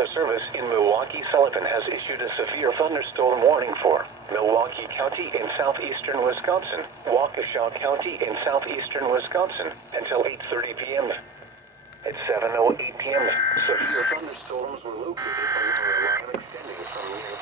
Weather Service in Milwaukee-Sullivan has issued a severe thunderstorm warning for Milwaukee County in southeastern Wisconsin, Waukesha County in southeastern Wisconsin until 8:30 p.m. At 7:08 p.m., severe thunderstorms were located along a line extending from near